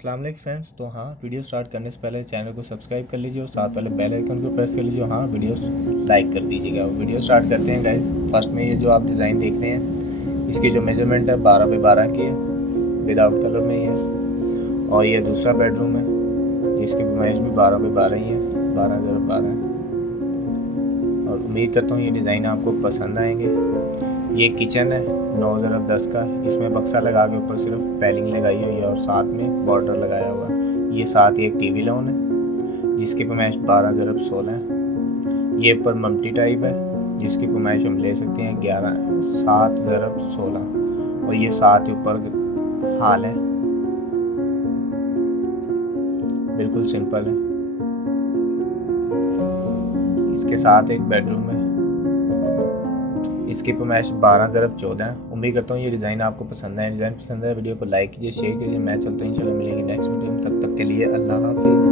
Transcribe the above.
अस्सलाम वालेकुम फ्रेंड्स। तो हाँ, वीडियो स्टार्ट करने से पहले चैनल को सब्सक्राइब कर लीजिए और साथ वाले बेल आइकन को प्रेस कर लीजिए। हाँ, वीडियो लाइक कर दीजिएगा। वीडियो स्टार्ट करते हैं गाइस। फर्स्ट में ये जो आप डिज़ाइन देख रहे हैं, इसकी जो मेजरमेंट है 12 बाई 12 की है, विदाउट कलर में ही है। और ये दूसरा बेडरूम है जिसकी पैमाइश भी 12 बाई 12 ही है, 12x12 है। और उम्मीद करता हूँ ये डिज़ाइन आपको पसंद आएंगे। ये किचन है 9x10 का, इसमें बक्सा लगा के ऊपर सिर्फ पैलिंग लगाई हुई है और साथ में बॉर्डर लगाया हुआ है। ये साथ ही एक टीवी लॉन है जिसकी पैमाइश 12x16 है। ये ऊपर मम्टी टाइप है जिसकी पैमाइश हम ले सकते हैं 7x16। और ये साथ ही ऊपर हाल है, बिल्कुल सिंपल है। इसके साथ एक बेडरूम है, इसकी पैमाइश 12x14 है। उम्मीद करता हूँ ये डिज़ाइन आपको पसंद है। डिज़ाइन पसंद है वीडियो को लाइक कीजिए, शेयर कीजिए। मैं चलता हूँ, इंशाल्लाह मिलेंगे नेक्स्ट वीडियो में। तब तक के लिए अल्लाह हाफिज़।